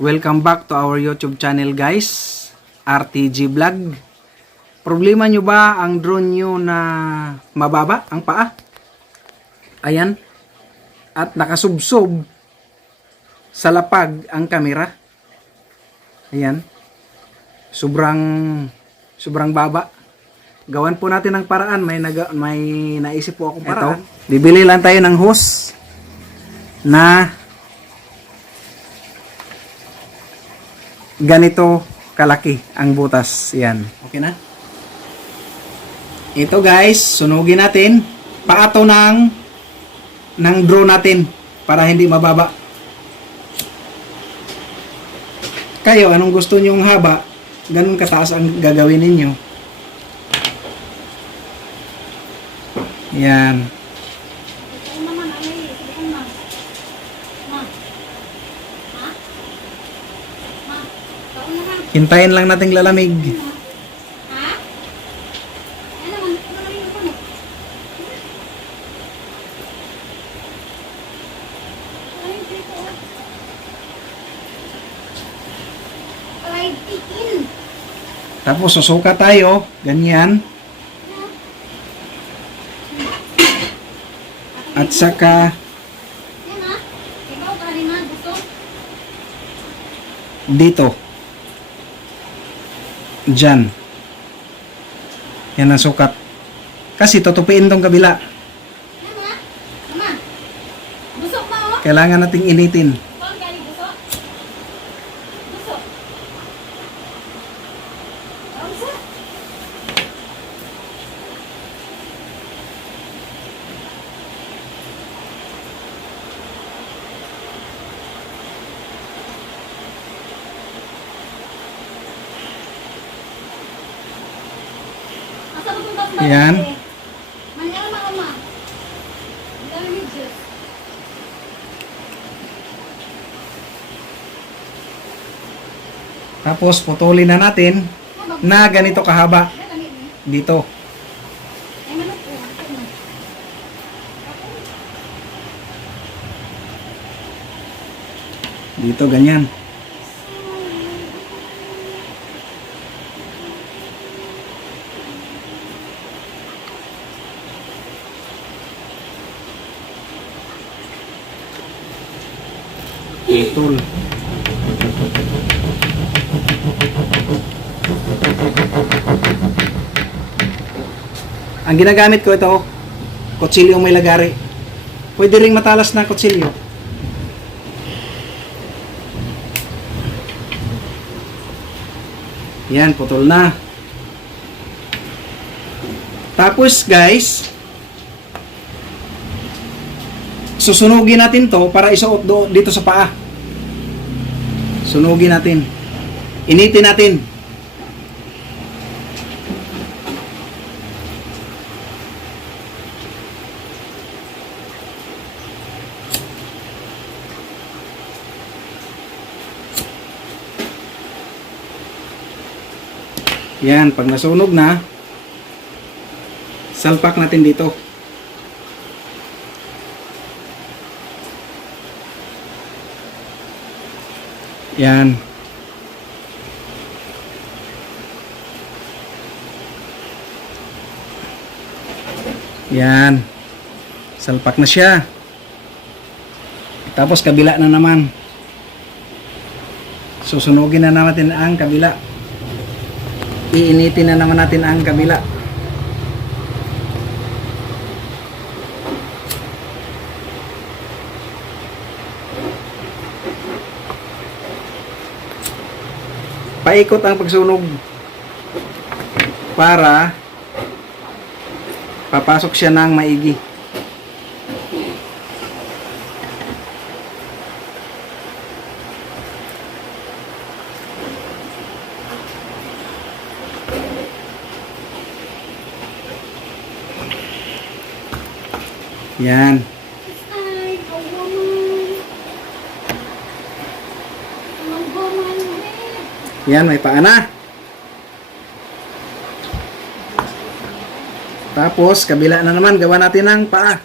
Welcome back to our YouTube channel guys, RTG Vlog. Problema nyo ba ang drone nyo na mababa ang paa? Ayan. At nakasubsob sa lapag ang kamera. Ayan. Sobrang sobrang baba. Gawan po natin ng paraan. May naga, may naisip po akong paraan. bibili lang tayo ng hose na ganito kalaki ang butas. Yan. Okay na? Ito guys, sunugin natin. Paato ng ng drone natin para hindi mababa. Kayo, anong gusto nyong haba? Ganun kataas ang gagawin ninyo. Yan. Ito naman, ano eh, ito na. Ma. Ha? Ma. Taon na lang. Hintayin lang nating lalamig. Tapos susuka tayo. Ganyan. At saka dito. Diyan. Yan ang sukat. Kasi tutupiin tong kabila. Ha? Mama. Busok mo oh. Kailangan nating initin. Busok? Busok. Yan. Tapos putulin na natin na ganito kahaba dito. Dito ganyan. Putol. Ang ginagamit ko ito, kutsilyo may lagari. Pwede ring matalas na kutsilyo. Yan, putol na. Tapos guys, susunugin natin to para isuot do, dito sa paa. Sunugin natin. Initin natin. Yan, pag nasunog na, salpak natin dito. Yan. Yan. Salpak na siya. Tapos kabila na naman. Susunugin na natin ang kabila iinitin na naman natin ang kabila. Paikot ang pagsunog para papasok siya ng maigi. Yan. Ay, kawaman. Magaman eh. Yan, may paa na. Tapos, kabila na naman, gawa natin ng paa.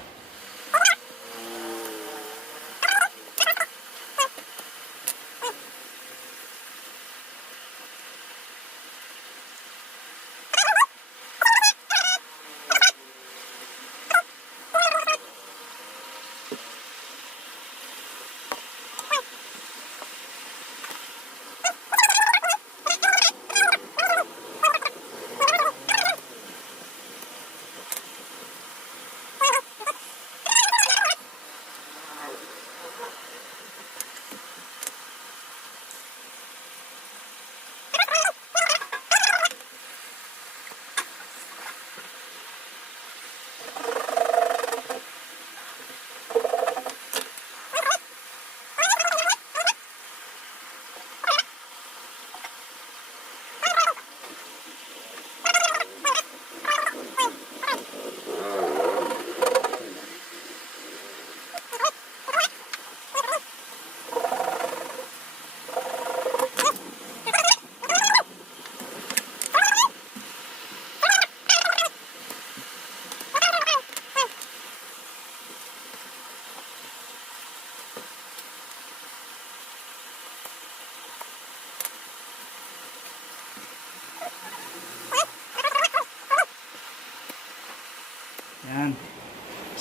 Yan.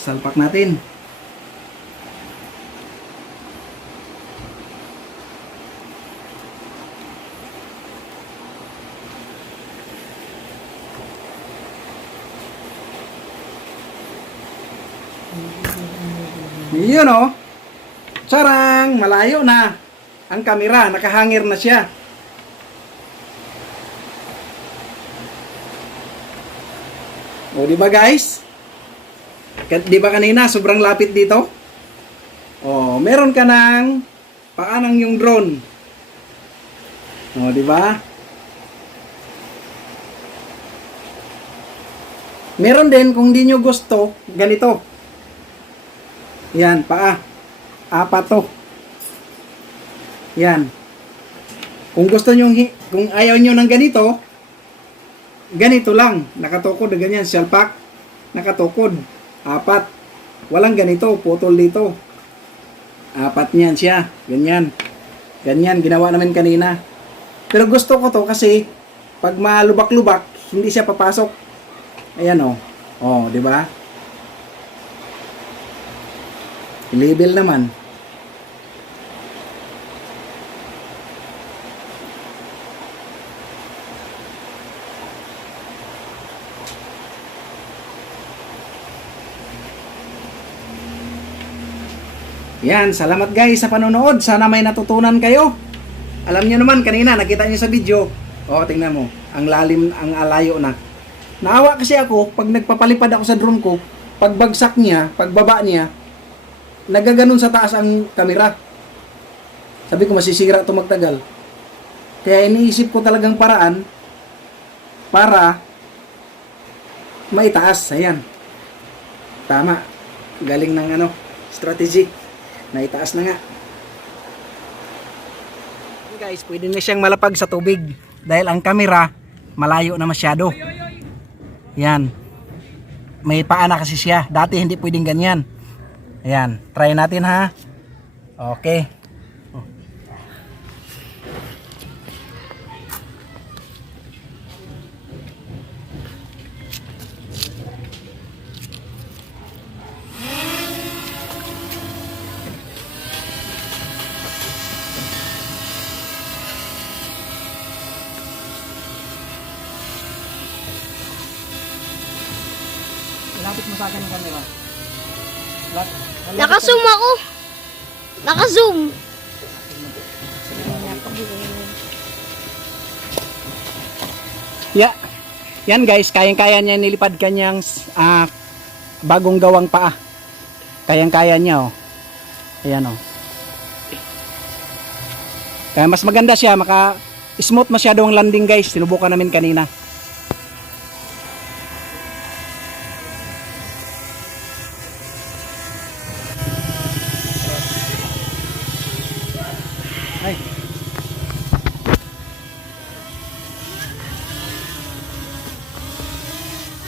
Salpak natin. Yun oh. Charang! Malayo na. Ang kamera, nakahangir na siya. O, di ba guys? Di ba kanina, sobrang lapit dito? O, meron ka ng paanang yung drone. O, di ba? Meron din, kung di nyo gusto, ganito. Yan, paa. Apat to. Yan. Kung gusto nyo, kung ayaw nyo ng ganito, ganito lang. Nakatukod na ganyan. Salpak. Nakatukod. Apat. Walang ganito. Putol dito. Apat niyan siya. Ganyan. Ganyan. Ginawa namin kanina. Pero gusto ko to kasi pag malubak-lubak, hindi siya papasok. Ayan o. Oh. oh, di ba? Label naman. Yan, salamat guys sa panonood. Sana may natutunan kayo. Alam niyo naman kanina nakita niyo sa video. Oh, tingnan mo. Ang lalim, ang alayo na. Naawa kasi ako pag nagpapalipad ako sa drone ko, pagbagsak niya, pagbaba niya, nagaganon sa taas ang kamera. Sabi ko masisira 'to magtagal. Kaya iniisip ko talagang paraan para maitaas. Ayan. Tama. Galing ng ano, strategy. Naitaas na nga. Guys, pwede na siyang malapag sa tubig dahil ang kamera malayo na masyado. Yan. May paa na kasi siya. Dati hindi pwedeng ganyan. Ayan. Try natin ha. Okay. Lapit mo sa akin ang camera. Naka-zoom ako. Naka-zoom. Yeah. Yan guys, kayang-kaya niya nilipad kanyang ah, bagong gawang paa. Kayang-kaya niya oh. Ayan oh. Kaya mas maganda siya, maka smooth masyado ang landing guys. Sinubukan namin kanina.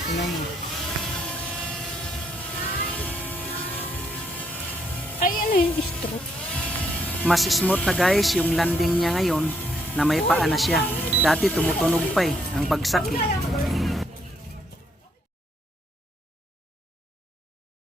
Tingnan mo. Ay, ano yun? Stroke. mas smooth na guys yung landing niya ngayon na may paa na siya. Dati tumutunog pa eh, ang bagsak eh.